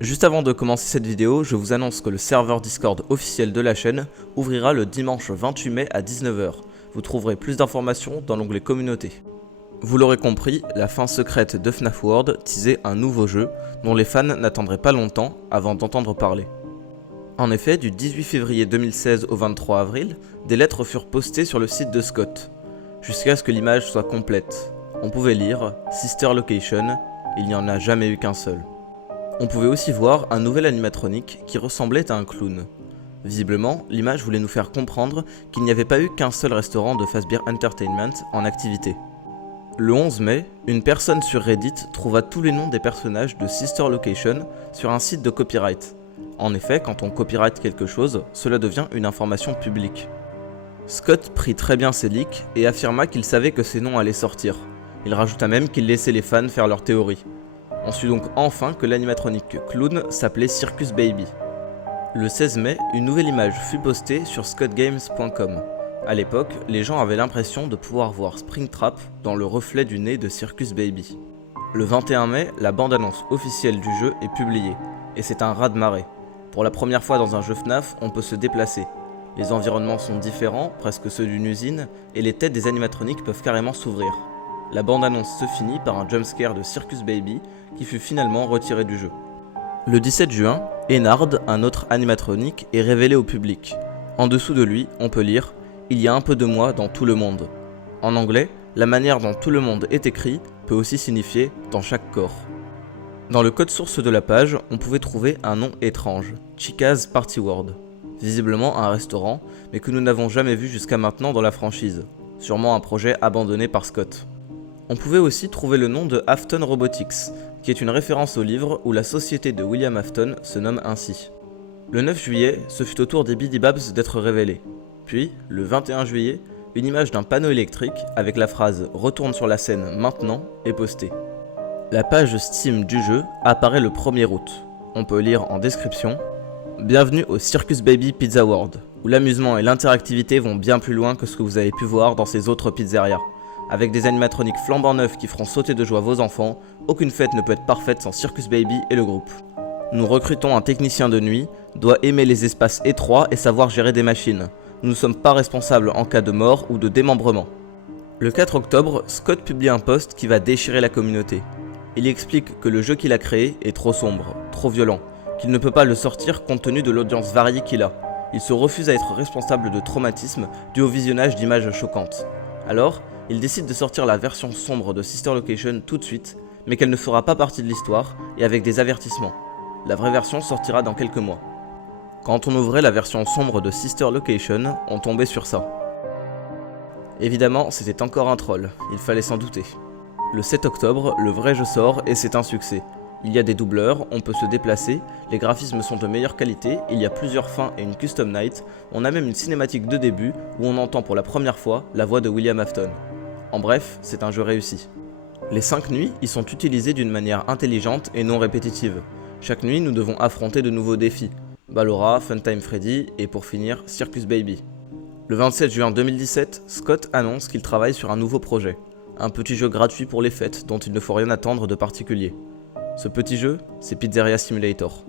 Juste avant de commencer cette vidéo, je vous annonce que le serveur Discord officiel de la chaîne ouvrira le dimanche 28 mai à 19 h. Vous trouverez plus d'informations dans l'onglet communauté. Vous l'aurez compris, la fin secrète de FNAF World teasait un nouveau jeu dont les fans n'attendraient pas longtemps avant d'entendre parler. En effet, du 18 février 2016 au 23 avril, des lettres furent postées sur le site de Scott, jusqu'à ce que l'image soit complète. On pouvait lire « Sister Location », il n'y en a jamais eu qu'un seul. On pouvait aussi voir un nouvel animatronique qui ressemblait à un clown. Visiblement, l'image voulait nous faire comprendre qu'il n'y avait pas eu qu'un seul restaurant de Fazbear Entertainment en activité. Le 11 mai, une personne sur Reddit trouva tous les noms des personnages de Sister Location sur un site de copyright. En effet, quand on copyright quelque chose, cela devient une information publique. Scott prit très bien ces leaks et affirma qu'il savait que ces noms allaient sortir. Il rajouta même qu'il laissait les fans faire leurs théories. On sut donc enfin que l'animatronique clown s'appelait Circus Baby. Le 16 mai, une nouvelle image fut postée sur scottgames.com. A l'époque, les gens avaient l'impression de pouvoir voir Springtrap dans le reflet du nez de Circus Baby. Le 21 mai, la bande-annonce officielle du jeu est publiée, et c'est un raz-de-marée. Pour la première fois dans un jeu FNAF, on peut se déplacer. Les environnements sont différents, presque ceux d'une usine, et les têtes des animatroniques peuvent carrément s'ouvrir. La bande-annonce se finit par un jumpscare de Circus Baby qui fut finalement retiré du jeu. Le 17 juin, Ennard, un autre animatronique, est révélé au public. En dessous de lui, on peut lire « Il y a un peu de moi dans tout le monde ». En anglais, la manière dont tout le monde est écrit peut aussi signifier « dans chaque corps ». Dans le code source de la page, on pouvait trouver un nom étrange, Chica's Party World. Visiblement un restaurant, mais que nous n'avons jamais vu jusqu'à maintenant dans la franchise. Sûrement un projet abandonné par Scott. On pouvait aussi trouver le nom de Afton Robotics, qui est une référence au livre où la société de William Afton se nomme ainsi. Le 9 juillet, ce fut au tour des Bidybabs d'être révélés. Puis, le 21 juillet, une image d'un panneau électrique avec la phrase « Retourne sur la scène maintenant » est postée. La page Steam du jeu apparaît le 1er août. On peut lire en description « Bienvenue au Circus Baby Pizza World, où l'amusement et l'interactivité vont bien plus loin que ce que vous avez pu voir dans ces autres pizzerias. Avec des animatroniques flambant neufs qui feront sauter de joie vos enfants, aucune fête ne peut être parfaite sans Circus Baby et le groupe. Nous recrutons un technicien de nuit, doit aimer les espaces étroits et savoir gérer des machines. Nous ne sommes pas responsables en cas de mort ou de démembrement. » Le 4 octobre, Scott publie un post qui va déchirer la communauté. Il explique que le jeu qu'il a créé est trop sombre, trop violent, qu'il ne peut pas le sortir compte tenu de l'audience variée qu'il a. Il se refuse à être responsable de traumatismes dus au visionnage d'images choquantes. Alors, il décide de sortir la version sombre de Sister Location tout de suite, mais qu'elle ne fera pas partie de l'histoire et avec des avertissements. La vraie version sortira dans quelques mois. Quand on ouvrait la version sombre de Sister Location, on tombait sur ça. Évidemment, c'était encore un troll, il fallait s'en douter. Le 7 octobre, le vrai jeu sort et c'est un succès. Il y a des doubleurs, on peut se déplacer, les graphismes sont de meilleure qualité, il y a plusieurs fins et une custom night, on a même une cinématique de début où on entend pour la première fois la voix de William Afton. En bref, c'est un jeu réussi. Les 5 nuits y sont utilisées d'une manière intelligente et non répétitive. Chaque nuit, nous devons affronter de nouveaux défis. Ballora, Funtime Freddy et pour finir, Circus Baby. Le 27 juin 2017, Scott annonce qu'il travaille sur un nouveau projet. Un petit jeu gratuit pour les fêtes dont il ne faut rien attendre de particulier. Ce petit jeu, c'est Pizzeria Simulator.